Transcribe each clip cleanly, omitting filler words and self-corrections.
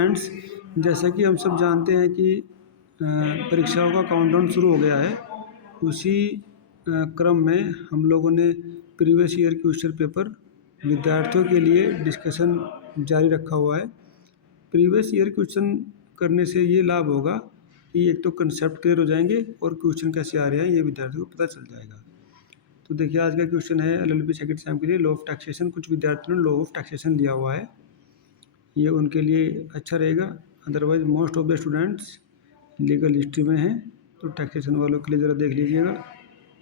Friends, जैसा कि हम सब जानते हैं कि परीक्षाओं का काउंटडाउन शुरू हो गया है। उसी क्रम में हम लोगों ने प्रीवियस ईयर क्वेश्चन पेपर विद्यार्थियों के लिए डिस्कशन जारी रखा हुआ है। प्रीवियस ईयर क्वेश्चन करने से ये लाभ होगा कि एक तो कंसेप्ट क्लियर हो जाएंगे और क्वेश्चन कैसे आ रहे हैं ये विद्यार्थियों को पता चल जाएगा। तो देखिए, आज का क्वेश्चन है LLB सेकंड सेम के लिए लॉ ऑफ टैक्सेशन। कुछ विद्यार्थियों ने लॉ ऑफ टैक्सेशन लिया हुआ है, ये उनके लिए अच्छा रहेगा। Otherwise most of the students legal history में हैं, तो टैक्सेशन वालों के लिए ज़रा देख लीजिएगा।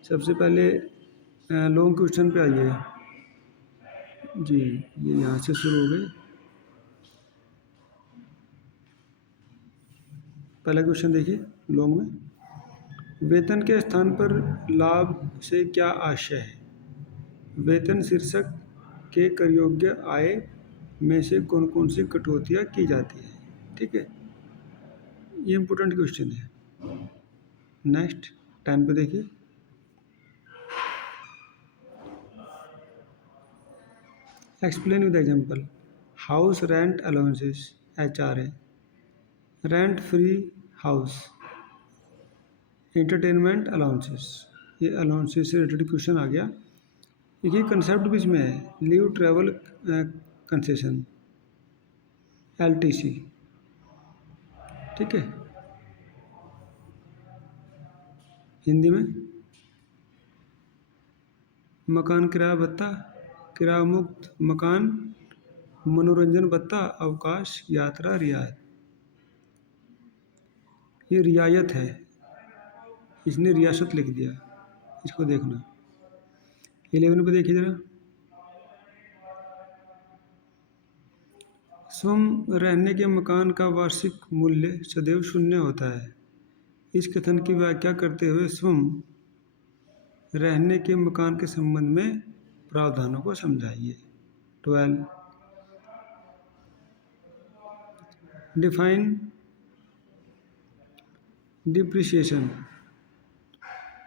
सबसे पहले लॉन्ग क्वेश्चन पे आइए जी। ये यहाँ से शुरू हो गए। पहला क्वेश्चन देखिए लॉन्ग में, वेतन के स्थान पर लाभ से क्या आशय है? वेतन शीर्षक के कर योग्य आय में से कौन कौन सी कटौतियाँ की जाती है? ठीक है, ये इम्पोर्टेंट क्वेश्चन है। नेक्स्ट 10 पे देखिए, explain with example. House rent allowances HRA, rent free house, entertainment allowances. ये अलाउंसेस से रिलेटेड क्वेश्चन आ गया। देखिए कंसेप्ट बीच में है, लीव ट्रैवल कंसेशन LTC। ठीक है, हिंदी में मकान किराया भत्ता, किराया मुक्त मकान, मनोरंजन भत्ता, अवकाश, यात्रा, रियायत। ये रियायत है, इसने रियासत लिख दिया, इसको देखना। 11 पे देखिए जरा, स्वयं रहने के मकान का वार्षिक मूल्य सदैव शून्य होता है। इस कथन की व्याख्या करते हुए स्वयं रहने के मकान के संबंध में प्रावधानों को समझाइए। 12, define depreciation.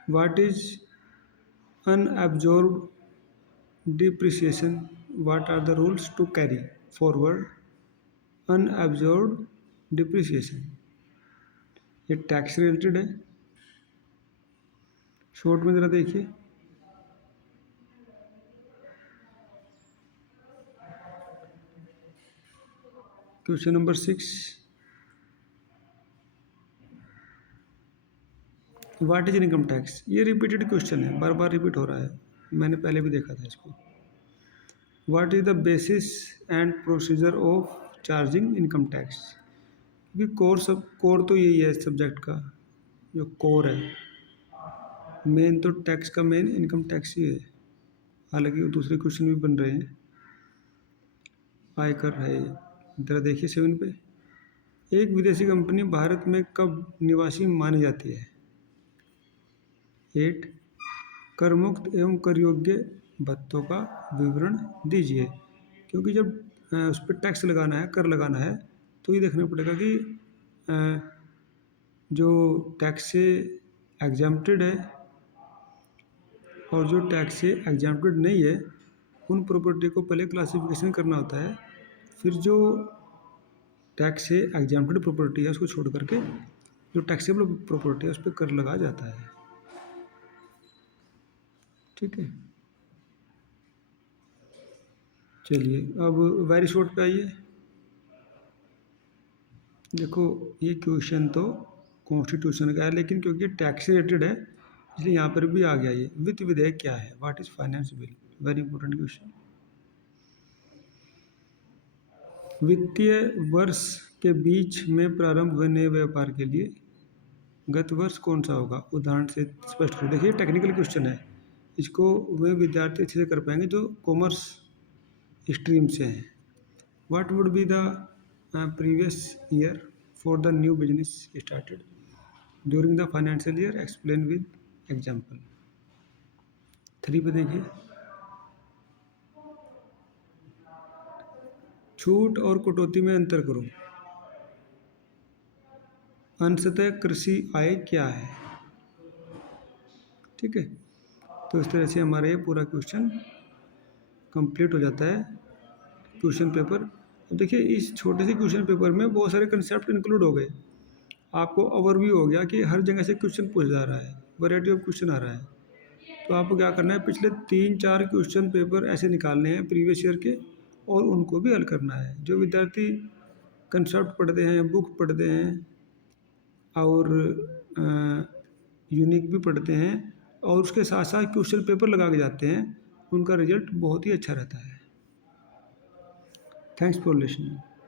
What is unabsorbed depreciation? What are the rules to carry forward unabsorbed depreciation? ये टैक्स रिलेटेड है। शॉर्ट में ज़रा देखिए, question number 6, what is income tax? ये रिपीटेड क्वेश्चन है, बार बार रिपीट हो रहा है, मैंने पहले भी देखा था इसको। What is the basis and procedure of charging income tax? क्योंकि कोर तो यही है सब्जेक्ट का, जो कोर है। मेन तो टैक्स का मेन इनकम टैक्स ही है, हालांकि दूसरे क्वेश्चन भी बन रहे हैं। आयकर है, जरा देखिए 7 पे, एक विदेशी कंपनी भारत में कब निवासी मानी जाती है? 8, कर मुक्त एवं कर योग्य भत्तों का विवरण दीजिए। क्योंकि जब उस पर टैक्स लगाना है, कर लगाना है, तो ये देखना पड़ेगा कि जो टैक्स से एग्जम्प्टेड है और जो टैक्स से एग्जम्प्टेड नहीं है, उन प्रॉपर्टी को पहले क्लासिफिकेशन करना होता है। फिर जो टैक्स से एग्जम्प्टेड प्रॉपर्टी है उसको छोड़ करके जो टैक्सेबल प्रॉपर्टी है उस पर कर लगाया जाता है। ठीक है, चलिए अब वेरी शॉर्ट पे आइए। देखो ये क्वेश्चन तो कॉन्स्टिट्यूशन का है, लेकिन क्योंकि टैक्स से रिलेटेड है इसलिए यहाँ पर भी आ गया। ये वित्त विधेयक क्या है? What is finance bill? Very important question. वित्तीय वर्ष के बीच में प्रारंभ हुए नए व्यापार के लिए गत वर्ष कौन सा होगा? उदाहरण से स्पष्ट करो। देखिए टेक्निकल क्वेश्चन है, इसको वे विद्यार्थी अच्छे से कर पाएंगे जो कॉमर्स स्ट्रीम से हैं। What would be the previous year for the new business started during the financial year? Explain with example. 3 पे देखिए, छूट और कटौती में अंतर करो। अंशतः कृषि आय क्या है? ठीक है, तो इस तरह से हमारा ये पूरा क्वेश्चन कंप्लीट हो जाता है, क्वेश्चन पेपर अब देखिए इस छोटे से क्वेश्चन पेपर में बहुत सारे कंसेप्ट इंक्लूड हो गए। आपको ओवरव्यू हो गया कि हर जगह से क्वेश्चन पूछा जा रहा है, वैरायटी ऑफ क्वेश्चन आ रहा है। तो आपको क्या करना है, पिछले 3-4 क्वेश्चन पेपर ऐसे निकालने हैं प्रीवियस ईयर के, और उनको भी हल करना है। जो विद्यार्थी कंसेप्ट पढ़ते हैं, बुक पढ़ते हैं और यूनिक भी पढ़ते हैं और उसके साथ साथ क्वेश्चन पेपर लगा के जाते हैं, उनका रिजल्ट बहुत ही अच्छा रहता है। Thanks for listening.